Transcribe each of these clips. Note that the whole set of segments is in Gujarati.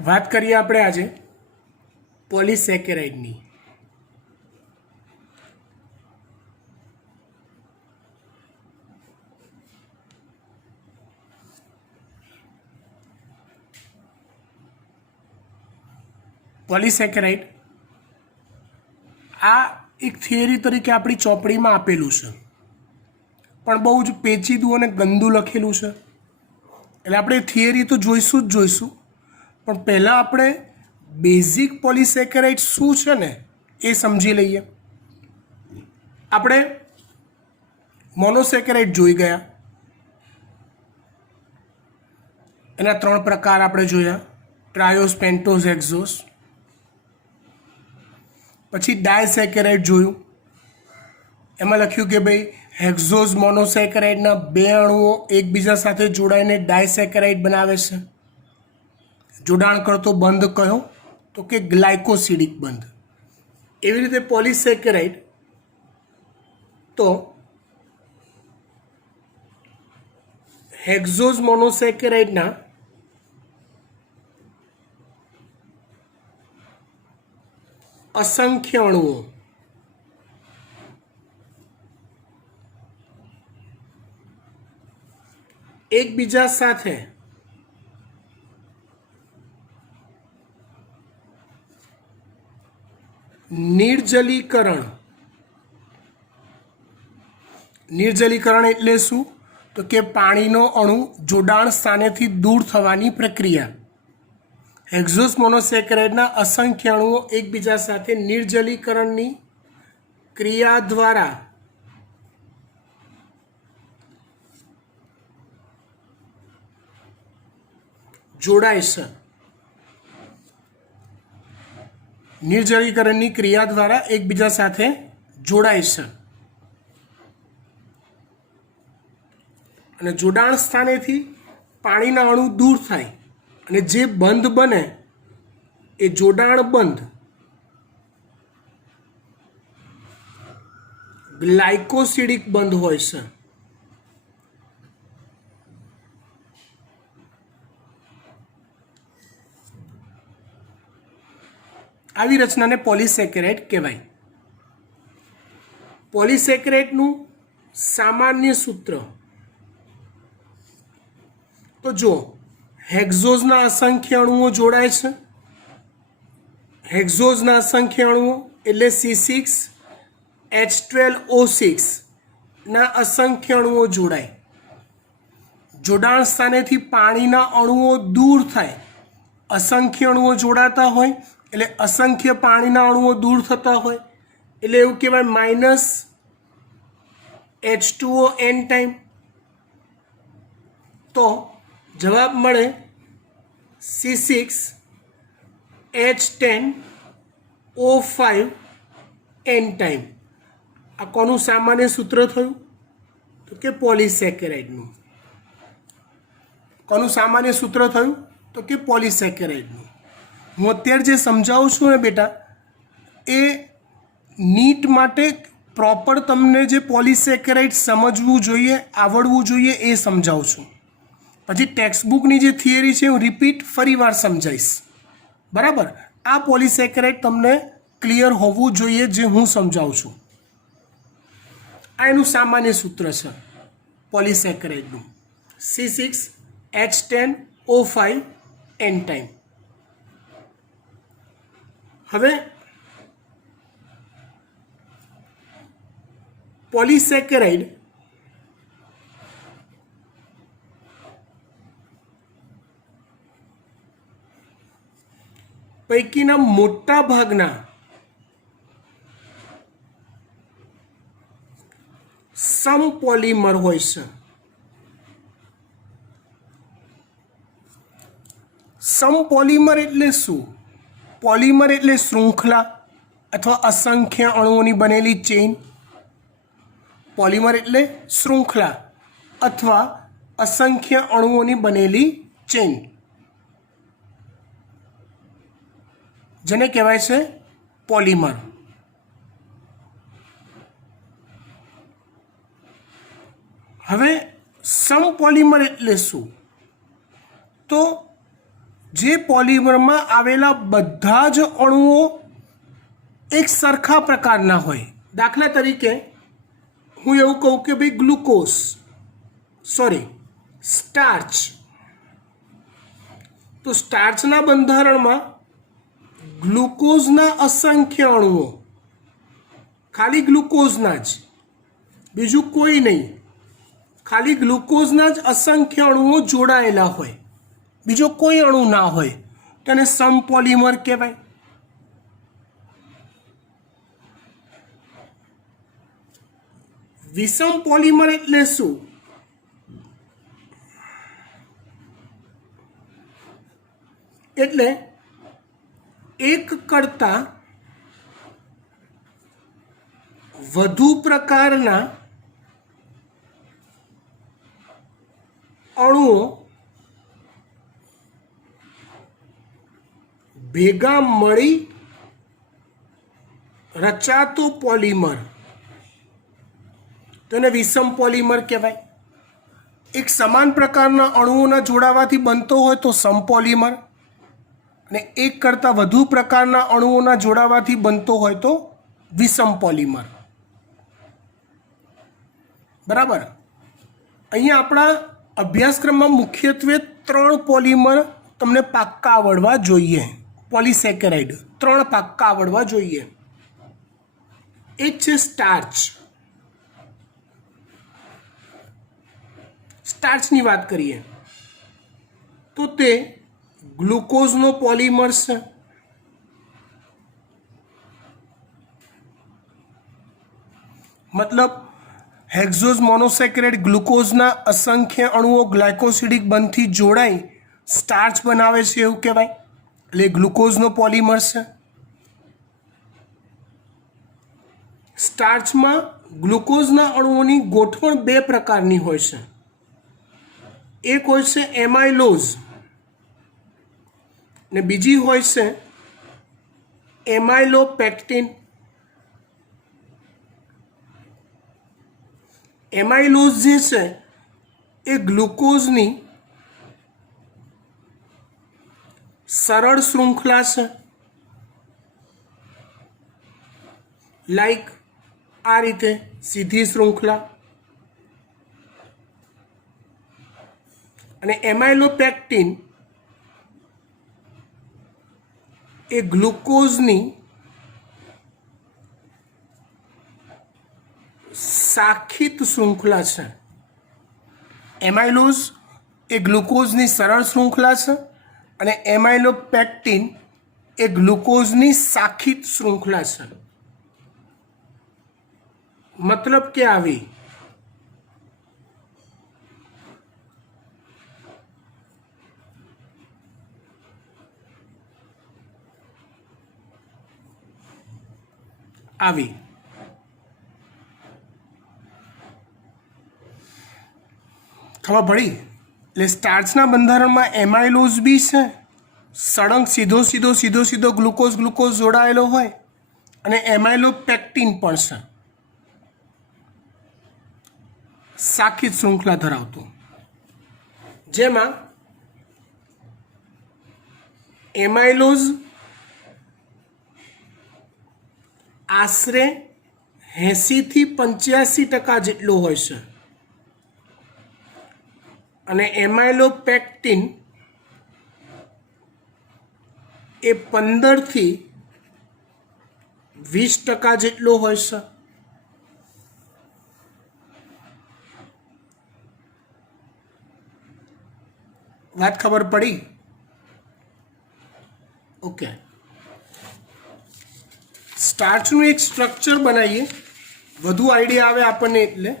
વાત કરીએ આપણે આજે પોલિસેકેરાઇડની। પોલિસેકેરાઇડ આ એક થિયરી તરીકે આપણી ચોપડીમાં આપેલું છે, પણ બહુ જ પેચીદું અને ગંદુ લખેલું છે, એટલે આપણે થિયરી તો જોઈશું જ જોઈશું, પણ પહેલાં આપણે બેઝિક પોલિસેકેરાઇડ શું છે ને એ સમજી લઈએ। આપણે મોનોસેકેરાઇડ જોઈ ગયા, એના 3 પ્રકાર આપણે જોયા, ટ્રાયોસ, પેન્ટોસ, હેક્ઝોસ। પછી ડાયસેકેરાઇડ જોયું, એમાં લખ્યું કે ભાઈ હેક્ઝોસ મોનોસેકેરાઇડના 2 અણુઓ એકબીજા સાથે જોડાઈને ડાયસેકેરાઇડ બનાવે છે। જોડાણ કરતો બંધ કયો? તો કે ગ્લાયકોસિડિક બંધ। એવી રીતે પોલિસેકેરાઇડ તો હેક્ઝોસ મોનોસેકેરાઇડના અસંખ્ય અણુઓ એકબીજા સાથે નિર્જલીકરણ એટલે શું? તો કે પાણીનો અણુ જોડાણ સ્થાનેથી દૂર થવાની પ્રક્રિયા। હેક્ઝોસ મોનોસેકેરાઇડના અસંખ્ય અણુઓ એકબીજા સાથે નિર્જલીકરણની ક્રિયા દ્વારા જોડાય છે। નિર્જલીકરણની ક્રિયા દ્વારા એકબીજા સાથે જોડાય છે, અને જોડાણ સ્થાનેથી પાણીના અણુ દૂર થાય અને જે બંધ બને એ જોડાણ બંધ ગ્લાયકોસિડિક બંધ હોય છે। આવી રચનાને પોલિસેકેરાઇડ કહેવાય। પોલિસેકેરાઇડનું સામાન્ય સૂત્ર તો જો હેક્ઝોસના અસંખ્ય અણુઓ જોડાય છે, હેક્ઝોસના અસંખ્ય અણુઓ એટલે C6H12O6 ના અસંખ્ય અણુઓ જોડાય, જોડાણ સ્થાનેથી પાણીના અણુઓ દૂર થાય। અસંખ્ય અણુઓ જોડાતા હોય એટલે અસંખ્ય પાણીના અણુઓ દૂર થતા હોય એટલે એવું કહેવાય -H2O n ટાઈમ। તો જવાબ મળે C6H10O5 n ટાઈમ। આ કોનું સામાન્ય સૂત્ર થયું? તો કે પોલિસેકેરાઇડનું। કોનું સામાન્ય સૂત્ર થયું? તો કે પોલિસેકેરાઇડનું। હું અત્યારે જે સમજાવું છું ને બેટા, એ નીટ માટે પ્રોપર તમને જે પોલિસેકેરાઇડ સમજવું જોઈએ, આવડવું જોઈએ એ સમજાવું છું। પછી ટેક્સ્ટબુકની જે થિયરી છે હું રિપીટ ફરીવાર સમજાવીશ, બરાબર? આ પોલિસેકેરાઇડ તમને ક્લિયર હોવું જોઈએ જે હું સમજાવું છું। આ એનું સામાન્ય સૂત્ર છે પોલિસેકેરાઇડનું, C6H10O5 n ટાઈમ। હવે પોલિસેકેરાઇડ પૈકીના મોટા ભાગના સમપોલિમર હોય છે। સમપોલિમર એટલે શું? પોલિમર એટલે શૃંખલા અથવા અસંખ્ય અણુઓની બનેલી ચેઇન। પોલિમર એટલે શૃંખલા અથવા અસંખ્ય અણુઓની બનેલી ચેઇન, જેને કહેવાય છે પોલિમર। હવે સમપોલિમર એટલે શું? તો જે પોલિમરમાં આવેલા બધા જ અણુઓ એક સરખા પ્રકારના હોય. દાખલા તરીકે હું એવું કહું કે ભાઈ સ્ટાર્ચ. તો સ્ટાર્ચના બંધારણમાં ગ્લુકોઝના અસંખ્ય અણુઓ, ખાલી ગ્લુકોઝના જ, બીજું કોઈ નહીં, ખાલી ગ્લુકોઝના જ અસંખ્ય અણુઓ જોડાયેલા હોય, બીજો કોઈ અણુ ના હોય, તેને સમપોલિમર કહેવાય. વિષમ પોલિમર એટલે શું? એટલે એક કરતાં વધુ પ્રકારના અણુઓ ભેગા મળી રચાતો પોલિમર, તેને વિષમ પોલિમર કહેવાય. એક સમાન પ્રકારના અણુઓના જોડાવાથી બનતો હોય તો સમપોલિમર, અને એક કરતાં વધુ પ્રકારના અણુઓના જોડાવાથી બનતો હોય તો વિષમ પોલિમર. બરાબર. અહીંયા આપણા અભ્યાસક્રમમાં મુખ્યત્વે 3 પોલિમર તમને પાક્કા આવડવા જોઈએ. પોલિસેકેરાઇડ 3 પાક્કા આવડવા જોઈએ. એક છે સ્ટાર્ચ. સ્ટાર્ચની વાત કરીએ તો તે ગ્લુકોઝનો પોલિમર છે. મતલબ હેક્ઝોઝ મોનોસેકેરાઇડ ગ્લુકોઝના અસંખ્ય અણુઓ ગ્લાયકોસિડિક બંધથી જોડાઈ સ્ટાર્ચ બનાવે છે એવું કહેવાય, એટલે ગ્લુકોઝનો પોલિમર છે. સ્ટાર્ચમાં ગ્લુકોઝના અણુઓની ગોઠવણ 2 પ્રકારની હોય છે. એક હોય છે એમાઇલોઝ ને બીજી હોય છે એમાઇલોપેક્ટિન. એમાઇલોઝ જે છે એ ગ્લુકોઝની સરળ શૃંખલા છે, લાઈક આ રીતે સીધી શૃંખલા. અને એમાઇલોપેક્ટિન એ ગ્લુકોઝની શાખિત શૃંખલા છે. એમાઇલોઝ એ ગ્લુકોઝની સરળ શૃંખલા છે અને એમાઇલોપેક્ટિન એ ગ્લુકોઝની શાખિત શૃંખલા છે. મતલબ કે આવી ખબર પડી? એટલે સ્ટાર્ચના બંધારણમાં એમાઇલોઝ બી છે, સળંગ સીધો ગ્લુકોઝ જોડાયેલો હોય, અને એમાઇલોપેક્ટિન પણ છે, શાખિત શૃંખલા ધરાવતું. જેમાં એમાઇલોઝ આશરે 80 થી 85% જેટલો હોય છે અને એમાઇલોપેક્ટિન એ 15 થી 20% જેટલો હોય છે. વાત ખબર પડી? ઓકે. સ્ટાર્ચનું એક સ્ટ્રક્ચર બનાવીએ, વધુ આઈડિયા આવે આપણને. એટલે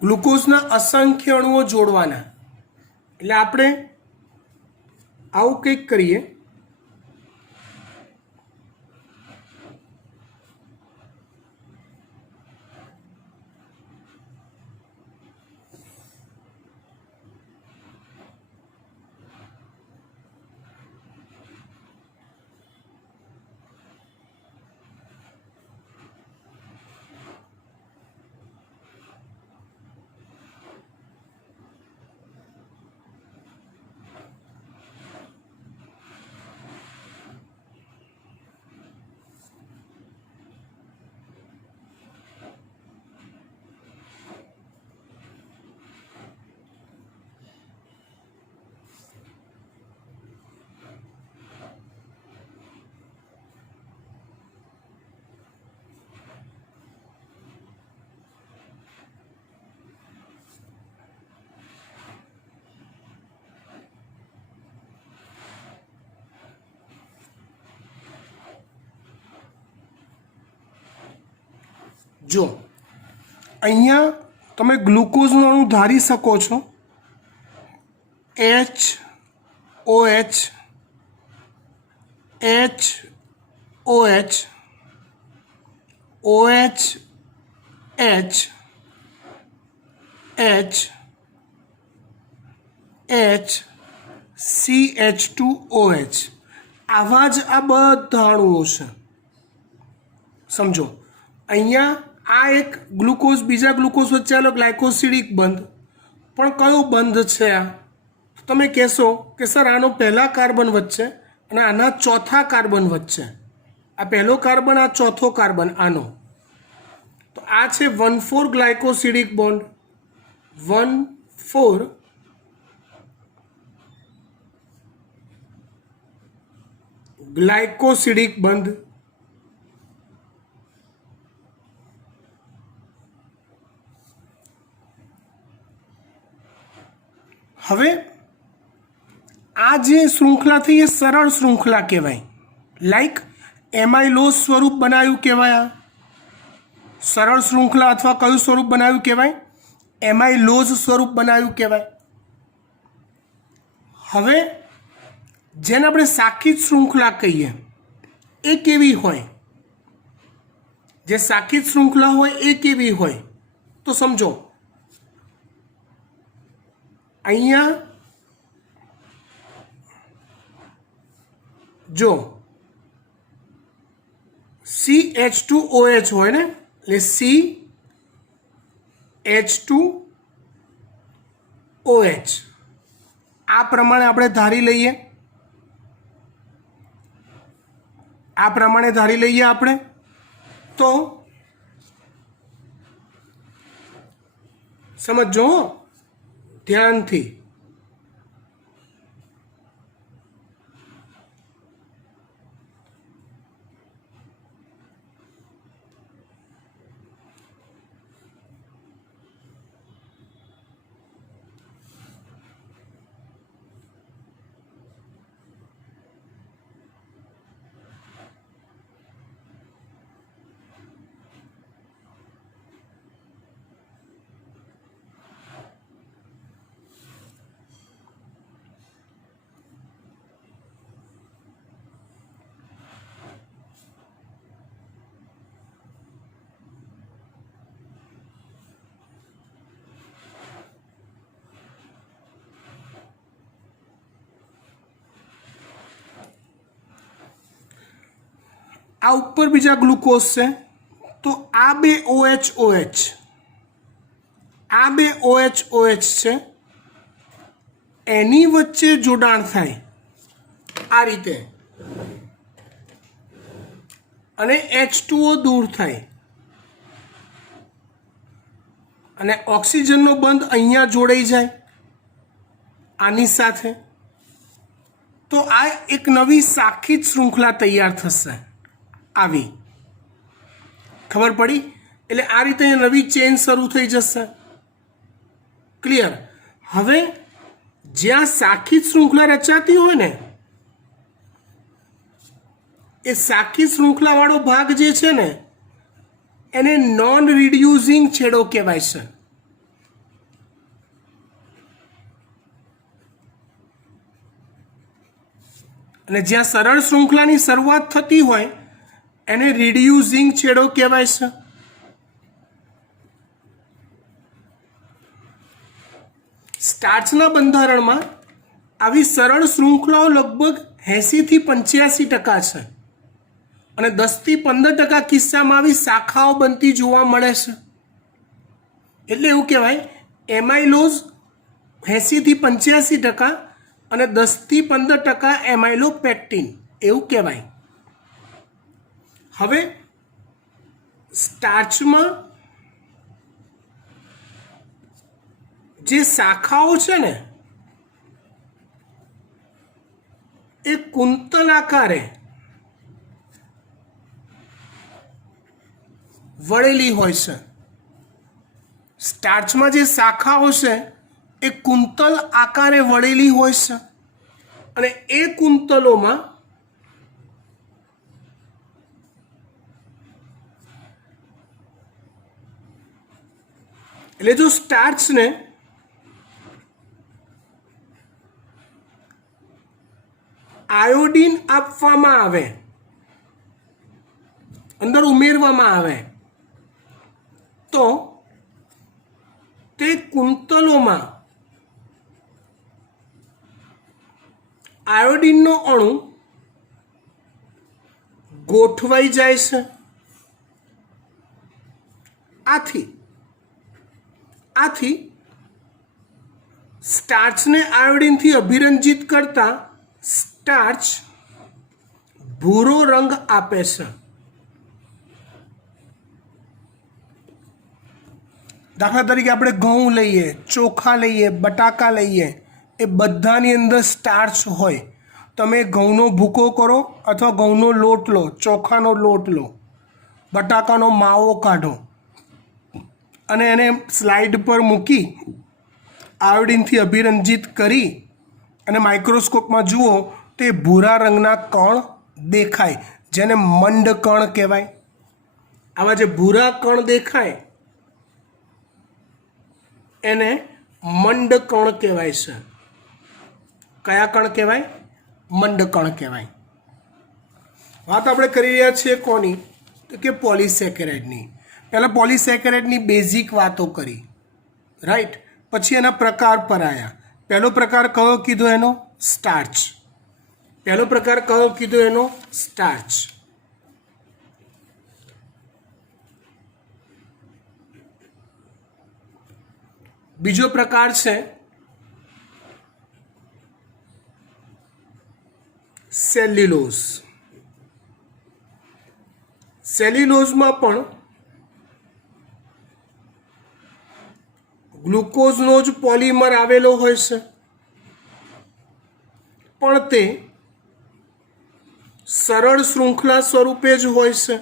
ગ્લુકોઝના અસંખ્ય અણુઓ જોડવાના, એટલે આપણે આવું કંઈક કરીએ. જો અહીંયા તમે ગ્લુકોઝનું અણુ ધારી શકો છો HOH HOH OH H H H CH2OH આવા જ આ બધા અણુઓ છે સમજો અહીંયા આ એક ગ્લુકોઝ બીજા ગ્લુકોઝ વચ્ચે આનો ગ્લાયકોસિડિક બંધ પણ કયો બંધ છે આ તમે કહેશો કે સર આનો પહેલા કાર્બન વચ્ચે અને આના ચોથા કાર્બન વચ્ચે આ પહેલો કાર્બન આ ચોથો કાર્બન આનો તો આ છે 1,4 ગ્લાયકોસિડિક બોન્ડ 1,4 ગ્લાયકોસિડિક બંધ હવે આ જે શૃંખલા થઈ એ સરળ શૃંખલા કહેવાય લાઈક એમાઇલોઝ સ્વરૂપ બનાવ્યું કહેવાય આ સરળ શૃંખલા અથવા કયું સ્વરૂપ બનાવ્યું કહેવાય એમાઇલોઝ સ્વરૂપ બનાવ્યું કહેવાય હવે જેને આપણે સાખીત શૃંખલા કહીએ એ કેવી હોય જે સાખીત શૃંખલા હોય એ કેવી હોય તો સમજો અહીંયા જો CH2OH હોય ને એટલે CH2OH આ પ્રમાણે આપણે ધારી લઈએ આપણે તો સમજો ધ્યાનથી આ ઉપર બીજા ગ્લુકોઝ છે તો આ બે OH છે એની વચ્ચે જોડાણ થાય આ રીતે અને H2O દૂર થાય અને ઓક્સિજનનો બંધ અહીંયા જોડાઈ જાય આની સાથે તો આ એક નવી સાખીત શૃંખલા તૈયાર થશે આવી ખબર પડી એટલે આ રીતે નવી ચેન શરૂ થઈ જશે ક્લિયર હવે જ્યાં સાખીત શૃંખલા રચાતી હોય ને એ સાખીત શૃંખલાવાળો ભાગ જે છે ને એને નોન રિડ્યુસિંગ છેડો કહેવાય છે અને જ્યાં સરળ શૃંખલાની શરૂઆત થતી હોય એને રિડ્યુસિંગ છેડો કહેવાય છે સ્ટાર્ચના બંધારણમાં આવી સરળ શૃંખલાઓ લગભગ 80 થી 85% છે અને 10 થી 15% કિસ્સામાં આવી શાખાઓ બનતી જોવા મળે છે એટલે એવું કહેવાય એમાઇલોઝ 80 થી 85% અને 10 થી 15% એમાઇલોપેક્ટિન એવું કહેવાય હવે સ્ટાર્ચમાં જે શાખાઓ છે ને એ કુંતલ આકારે વળેલી હોય છે સ્ટાર્ચમાં જે શાખાઓ છે એ કુંતલ આકારે વળેલી હોય છે અને એ કુંતલોમાં એટલે જો સ્ટાર્ચને આયોડીન આપવામાં આવે, અંદર ઉમેરવામાં આવે, તો તે કુંતલોમાં આયોડીનનો અણુ ગોઠવાઈ જાય છે. આથી સ્ટાર્ચને આયોડીનથી અભિરંજિત કરતા સ્ટાર્ચ ભૂરો રંગ આપે છે. દાખલા તરીકે આપણે ઘઉં લઈએ, ચોખા લઈએ, બટાકા લઈએ, એ બધાની અંદર સ્ટાર્ચ હોય. તમે ઘઉંનો ભૂકો કરો અથવા ઘઉંનો લોટ લો, ચોખાનો લોટ લો, બટાકાનો માવો કાઢો અને એને સ્લાઇડ પર મૂકી આયોડીનથી અભિરંજિત કરી અને માઇક્રોસ્કોપમાં જુઓ તો એ ભૂરા રંગના કણ દેખાય, જેને મંડ કણ કહેવાય. આવા જે ભૂરા કણ દેખાય એને મંડ કણ કહેવાય છે. કયા કણ કહેવાય? મંડ કણ કહેવાય. વાત આપણે કરી રહ્યા છીએ કોની? તો કે પોલિસેકેરાઇડની. પહેલાં પોલિસેકેરાઇડની બેઝિક વાતો કરી, રાઈટ. પછી એના પ્રકાર પર આવ્યા. પહેલો પ્રકાર કયો કીધો? એનો સ્ટાર્ચ. પહેલો પ્રકાર કયો કીધો? એનો સ્ટાર્ચ. બીજો પ્રકાર છે સેલ્યુલોઝ. સેલ્યુલોઝમાં પણ ગ્લુકોઝનો જ પોલિમર આવેલો હોય છે, પણ તે સરળ શૃંખલા સ્વરૂપે જ હોય છે.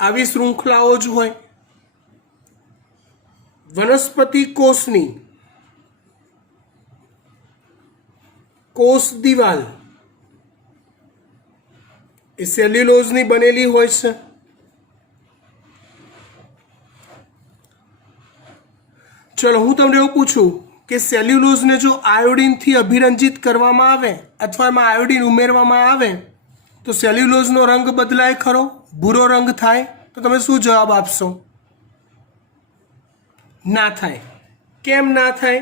આવી શૃંખલાઓ જ હોય. વનસ્પતિ કોષની કોષ દિવાલ એ સેલ્યુલોઝની બનેલી હોય છે. ચલો હું તમને એવું પૂછું કે સેલ્યુલોઝને જો આયોડીનથી અભિરંજિત કરવામાં આવે અથવા એમાં આયોડીન ઉમેરવામાં આવે તો સેલ્યુલોઝનો રંગ બદલાય ખરો? ભૂરો રંગ થાય? તો તમે શું જવાબ આપશો? ના થાય. કેમ ના થાય?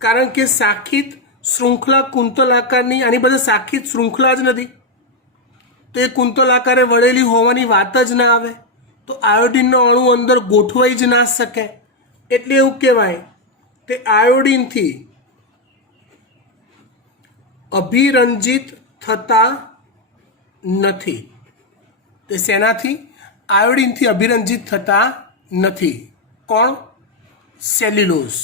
કારણ કે શાખિત શૃંખલા કુંતલ આકારની, આની બધા શાખિત શૃંખલા જ નથી, તો એ કુંતલ આકારે વળેલી હોવાની વાત જ ના આવે. તો આયોડીનનો અણુ અંદર ગોઠવાઈ જ ના શકે. એટલે એવું કહેવાય કે આયોડીનથી અભિરંજિત થતા નથી. તે શેનાથી? આયોડીનથી અભિરંજિત થતા નથી. કોણ? સેલ્યુલોઝ.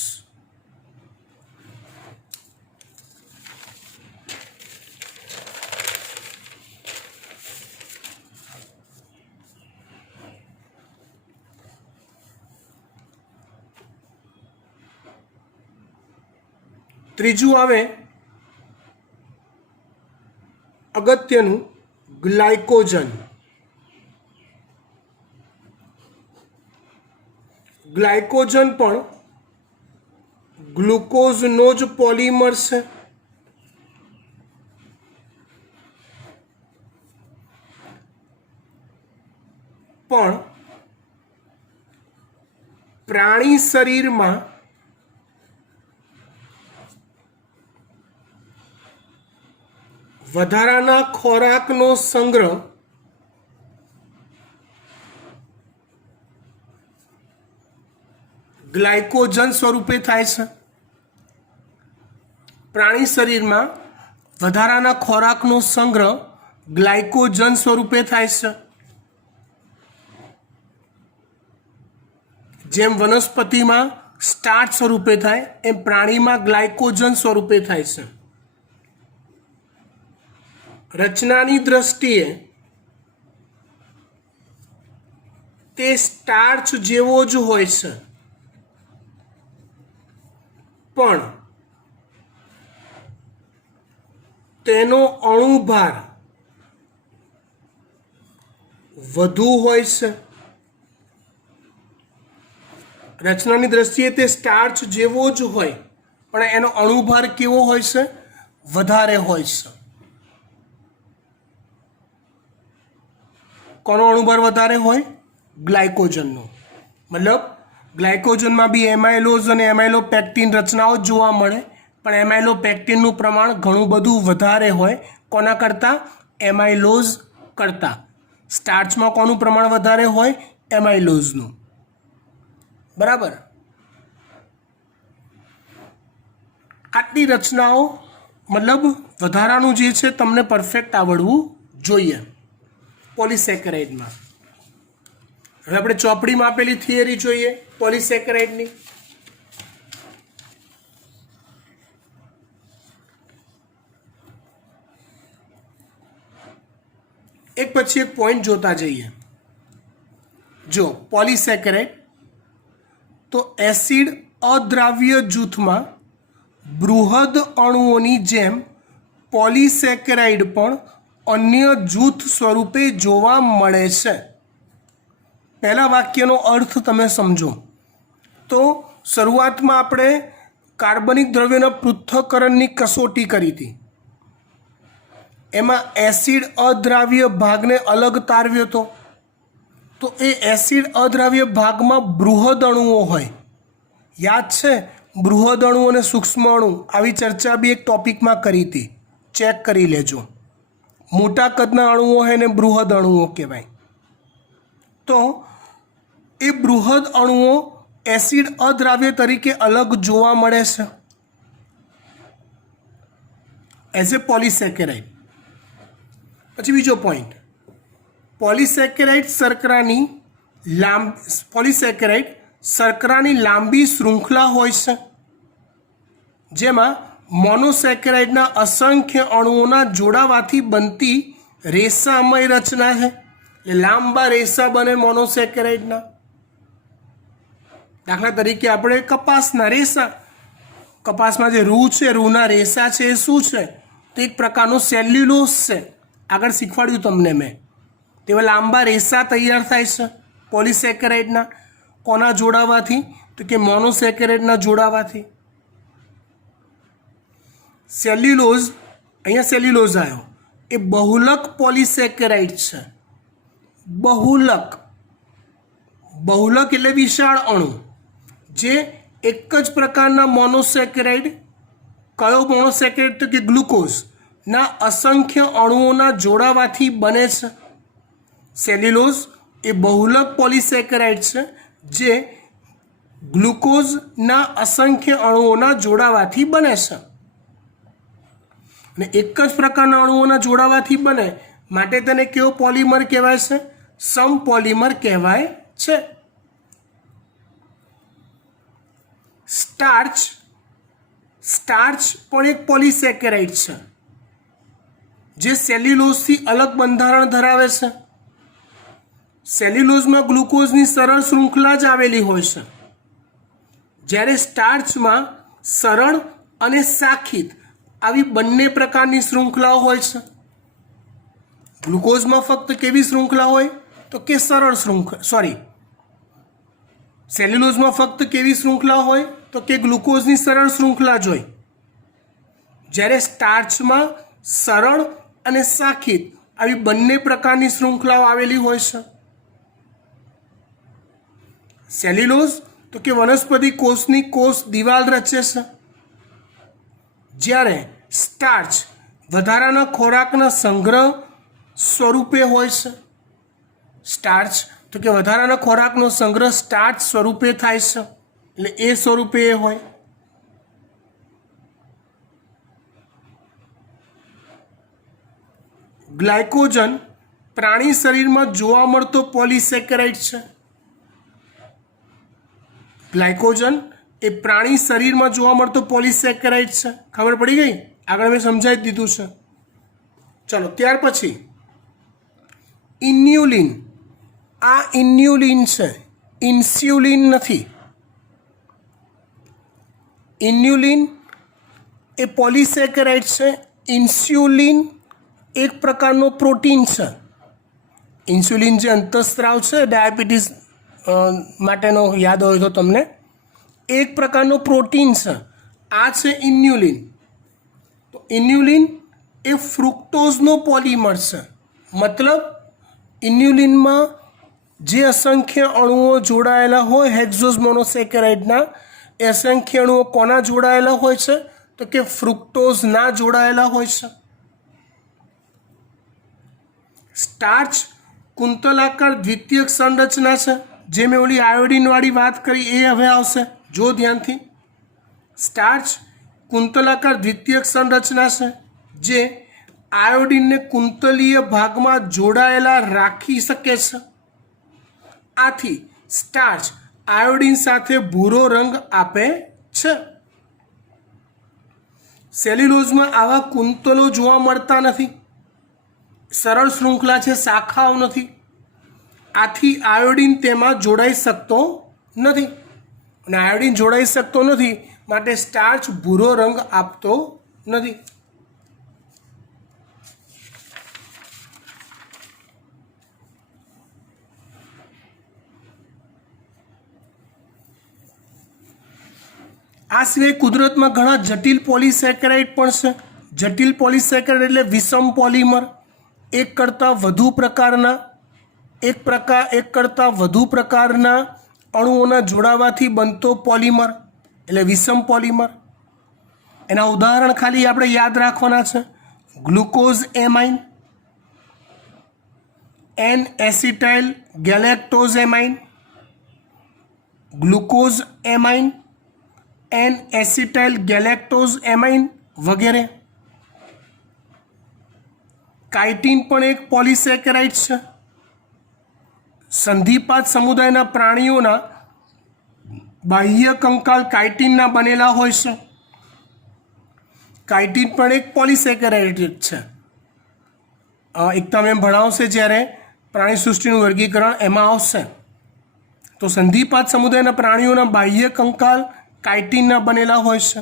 ત્રીજું આવે અગત્યનું ગ્લાયકોજન. ગ્લાયકોજન પણ ગ્લુકોઝનો જ પોલિમર છે. પણ પ્રાણી શરીરમાં વધારાના ખોરાકનો સંગ્રહ ગ્લાયકોજન સ્વરૂપે થાય છે. પ્રાણી શરીરમાં વધારાના ખોરાકનો સંગ્રહ ગ્લાયકોજન સ્વરૂપે થાય છે. જેમ વનસ્પતિમાં સ્ટાર્ચ સ્વરૂપે થાય એમ પ્રાણીમાં ગ્લાયકોજન સ્વરૂપે થાય છે. રચનાની દ્રષ્ટિએ તે સ્ટાર્ચ જેવો જ હોય છે, પણ તેનો અણુભાર વધુ હોય છે. રચનાની દ્રષ્ટિએ તે સ્ટાર્ચ જેવો જ હોય, પણ એનો અણુભાર કેવો હોય છે? વધારે હોય છે. કોનો અણુભાર વધારે હોય? ગ્લાયકોજનનો. મતલબ ગ્લાયકોજનમાં બી એમાઇલોઝ અને એમાઇલોપેક્ટિન રચનાઓ જોવા મળે, પણ એમાઇલોપેક્ટિનનું પ્રમાણ ઘણું બધું વધારે હોય. કોના કરતાં? એમાઇલોઝ કરતાં. સ્ટાર્ચમાં કોનું પ્રમાણ વધારે હોય? એમાઇલોઝનું. બરાબર. આટલી રચનાઓ મતલબ વધારાનું જે છે તમને પરફેક્ટ આવડવું જોઈએ પોલિસેકેરાઇડમાં. હવે આપણે ચોપડીમાં આપેલી થિયરી જોઈએ પોલિસેકેરાઇડની. એક પછી એક પોઈન્ટ જોતા જઈએ. જો પોલિસેકેરાઇડ તો એસિડ અદ્રાવ્ય જૂથમાં બૃહદ અણુઓની જેમ પોલિસેકેરાઇડ પણ અન્ય જૂથ સ્વરૂપે જોવા મળે છે. પહેલા વાક્યનો અર્થ તમે સમજો. તો શરૂઆતમાં આપણે કાર્બનિક દ્રવ્યના પૃથ્થકરણની કસોટી કરી હતી. એમાં એસિડ અદ્રાવ્ય ભાગને અલગ તારવ્યો હતો. તો એ એસિડ અદ્રાવ્ય ભાગમાં બૃહદ અણુઓ હોય. યાદ છે? બૃહદ અણુ અને સૂક્ષ્મ અણુ, આવી ચર્ચા બી એક ટોપિકમાં કરી હતી, ચેક કરી લેજો. મોટા કદના અણુઓ હોય ને બૃહદ અણુઓ કહેવાય. તો એ બૃહદ અણુઓ એસિડ અદ્રાવ્ય તરીકે અલગ જોવા મળે છે એઝ એ પોલિસેકેરાઇડ. પછી બીજો પોઈન્ટ, પોલિસેકેરાઇડ શર્કરાની લાંબી શૃંખલા હોય છે, જેમાં મોનોસેકેરાઇડના અસંખ્ય અણુઓના જોડાવાથી બનતી રેસામય રચના છે. એટલે લાંબા રેસા બને મોનોસેકેરાઇડના. દાખલા તરીકે આપણે કપાસના રેસા, કપાસમાં જે રૂ છે, રૂના રેસા છે એ શું છે? તો એક પ્રકારનું સેલ્યુલોઝ છે. આગળ શીખવાડ્યું તમને મેં. તેવા લાંબા રેસા તૈયાર થાય છે પોલિસેકેરાઇડના. કોના જોડાવાથી? તો કે મોનોસેકેરાઇડના જોડાવાથી. સેલ્યુલોઝ, અહીંયા સેલ્યુલોઝ આવ્યો, એ બહુલક પોલિસેકેરાઇડ છે. બહુલક એટલે વિશાળ અણુ, જે એક જ પ્રકારના મોનોસેકેરાઇડ, કયો મોનોસેકેરાઇડ? તો કે ગ્લુકોઝ ના અસંખ્ય અણુઓના જોડાવાથી બને છે. સેલ્યુલોઝ એ બહુલક પોલિસેકેરાઇડ છે, જે ગ્લુકોઝના અસંખ્ય અણુઓના જોડાવાથી બને છે. અને એક જ પ્રકારના અણુઓના જોડાવાથી બને માટે તેને કેવો પોલિમર કહેવાય છે? સમપોલિમર કહેવાય છે. સ્ટાર્ચ પણ એક પોલિસેકેરાઇડ છે, જે સેલ્યુલોઝથી અલગ બંધારણ ધરાવે છે. સેલ્યુલોઝમાં ગ્લુકોઝની સરળ શૃંખલા જ આવેલી હોય છે, જ્યારે સ્ટાર્ચમાં સરળ અને શાખિત આવી બંને પ્રકારની શૃંખલાઓ હોય છે. ગ્લુકોઝમાં ફક્ત કેવી શૃંખલા હોય? તો કે સરળ શૃંખલા, સેલ્યુલોઝમાં ફક્ત કેવી શૃંખલા હોય? તો કે ગ્લુકોઝની સરળ શૃંખલા જ હોય. જ્યારે સ્ટાર્ચમાં સરળ અને શાખિત આવી બંને પ્રકારની શૃંખલાઓ આવેલી હોય છે. સેલ્યુલોઝ તો કે વનસ્પતિ કોષની કોષ દિવાલ રચે છે, જ્યારે સ્ટાર્ચ વધારાના ખોરાકના સંગ્રહ સ્વરૂપે હોય છે. સ્ટાર્ચ તો કે વધારાના ખોરાકનો સંગ્રહ સ્ટાર્ચ સ્વરૂપે થાય છે, એટલે એ સ્વરૂપે એ હોય. ગ્લાયકોજન પ્રાણી શરીરમાં જોવા મળતો પોલિસેકેરાઇડ છે. ગ્લાયકોજન એ પ્રાણી શરીરમાં જોવા મળતો પોલિસેકેરાઇડ છે. ખબર પડી ગઈ? આગળ મેં સમજાવી દીધું છે. ચલો, ત્યાર પછી ઇન્યુલિન. આ ઇન્યુલિન છે, ઇન્સ્યુલિન નથી. ઇન્યુલિન એ પોલિસેકેરાઇડ છે. ઇન્સ્યુલિન એક પ્રકારનો પ્રોટીન છે. ઇન્સ્યુલિન જે અંતઃસ્ત્રાવ છે ડાયાબિટીસ માટેનો યાદ હોય તો તમને, એક પ્રકારનો પ્રોટીન છે, આ છે ઇન્યુલિન. તો ઇન્યુલિન એ ફ્રુક્ટોઝનો પોલિમર છે. મતલબ ઇન્યુલિનમાં જે અસંખ્ય અણુઓ જોડાયેલા હોય હેક્ઝોઝ મોનોસેકેરાઇડના, એ અસંખ્ય અણુઓ કોના જોડાયેલા હોય છે? તો કે ફ્રુક્ટોઝના જોડાયેલા હોય છે. સ્ટાર્ચ કુંતલાકાર દ્વિતીયક સંરચના છે. જે મેં ઓલી આયોડિનવાળી વાત કરી એ હવે આવશે, જો ધ્યાનથી. સ્ટાર્ચ કુંતલાકાર દ્વિતીયક સંરચના છે જે આયોડિનને કુંતલીય ભાગમાં જોડાયેલા રાખી શકે છે. આથી સ્ટાર્ચ આયોડિન સાથે ભૂરો રંગ આપે છે. સેલ્યુલોઝમાં આવા કુંતલો જોવા મળતા નથી, સરળ શૃંખલા છે, શાખાઓ નથી. આથી આયોડિન તેમાં જોડાઈ શકતો નથી, અને આયોડિન જોડાઈ શકતો નથી માટે સ્ટાર્ચ ભૂરો રંગ આપતો નથી. આ સિવાય કુદરતમાં ઘણા જટિલ પોલિસેકેરાઇડ પણ છે. જટિલ પોલિસેકેરાઇડ એટલે વિષમ પોલિમર, એક કરતાં વધુ પ્રકારના અણુઓના જોડાવાથી બનતો પોલિમર એટલે વિષમ પોલિમર. એના ઉદાહરણ ખાલી આપણે યાદ રાખવાના છે. Glucose amine, N acetyl galactose amine, glucose amine, N acetyl galactose amine વગેરે. કાઇટિન પણ એક પોલિસેકેરાઇડ છે. સંધિપાત સમુદાયના પ્રાણીઓના બાહ્ય કંકાલ કાઇટિનના બનેલા હોય છે. કાઇટિન પણ એક પોલિસેકેરાઇડ છે. એક તમે ભણાવશે જ્યારે પ્રાણી સૃષ્ટિનું વર્ગીકરણ, એમાં આવશે. તો સંધિપાત સમુદાયના પ્રાણીઓના બાહ્ય કંકાલ કાઇટિનના બનેલા હોય છે.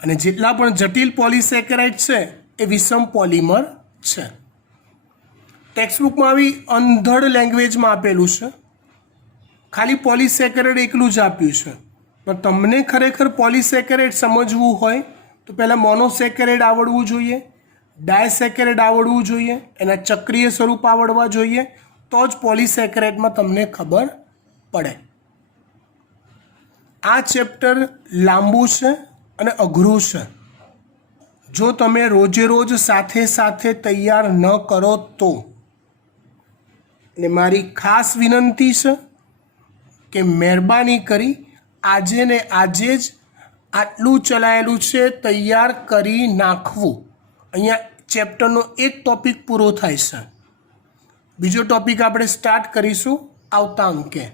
અને જેટલા પણ જટિલ પોલિસેકેરાઇડ છે એ વિષમ પોલિમર છે. ટેક્સ્ટબુકમાં આવી અંધડ લેંગ્વેજમાં આપેલું છે, ખાલી પોલિસેકેરાઇડ એકલું જ આપ્યું છે. પણ તમને ખરેખર પોલિસેકેરાઇડ સમજવું હોય તો પહેલાં મોનોસેકેરાઇડ આવડવું જોઈએ, ડાયસેકેરાઇડ આવડવું જોઈએ, એના ચક્રીય સ્વરૂપ આવડવા જોઈએ, તો જ પોલિસેકેરાઇડમાં તમને ખબર પડે. આ ચેપ્ટર લાંબુ છે અને અઘરું છે. જો તમે રોજે રોજ સાથે સાથે તૈયાર ન કરો તો. એટલે મારી ખાસ વિનંતી છે કે મહેરબાની કરી આજે ને આજે જ આટલું ચલાયેલું છે તૈયાર કરી નાખવું. અહીંયા ચેપ્ટરનો એક ટૉપિક પૂરો થાય છે. બીજો ટૉપિક આપણે સ્ટાર્ટ કરીશું આવતા અંકે.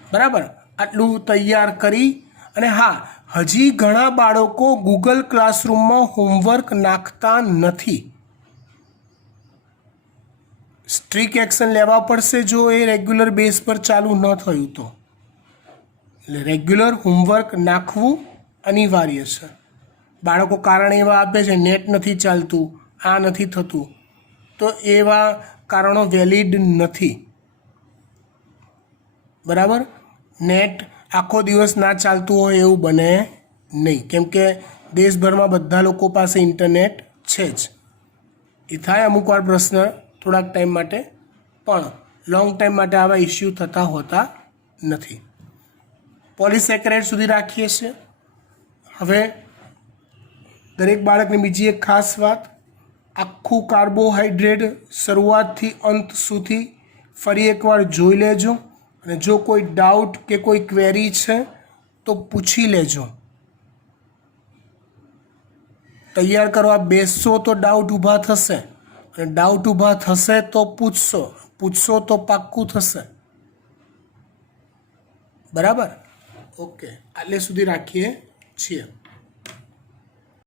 બરાબર, આટલું તૈયાર કરી. અને હા, હજી ઘણા બાળકો ગૂગલ ક્લાસરૂમમાં હોમવર્ક નાખતા નથી. સ્ટ્રિક એક્શન લેવા પડશે જો એ રેગ્યુલર બેઝ પર ચાલુ ન થયું તો. એટલે રેગ્યુલર હોમવર્ક નાખવું અનિવાર્ય છે. બાળકો કારણ એવા આપે છે, નેટ નથી ચાલતું, આ નથી થતું, તો એવા કારણો વેલિડ નથી. બરાબર, નેટ આખો દિવસ ના ચાલતું હોય એવું બને નહીં, કેમ કે દેશભરમાં બધા લોકો પાસે ઇન્ટરનેટ છે જ. એ થાય અમુક વાર પ્રશ્ન થોડાક ટાઈમ માટે, પણ લોંગ ટાઈમ માટે આવા ઇસ્યુ થતા હોતા નથી. પોલિસેકેરાઇડ સુધી રાખીએ છીએ. હવે દરેક બાળકની બીજી એક ખાસ વાત, આખું કાર્બોહાઈડ્રેટ શરૂઆતથી અંત સુધી ફરી એકવાર જોઈ લેજો. અને જો કોઈ ડાઉટ કે કોઈ ક્વેરી છે તો પૂછી લેજો. તૈયાર કરવા બેસશો તો ડાઉટ ઊભા થશે, અને ડાઉટ ઊભા થશે તો પૂછશો તો પાક્કું થશે. બરાબર, ઓકે, આટલે સુધી રાખીએ છીએ.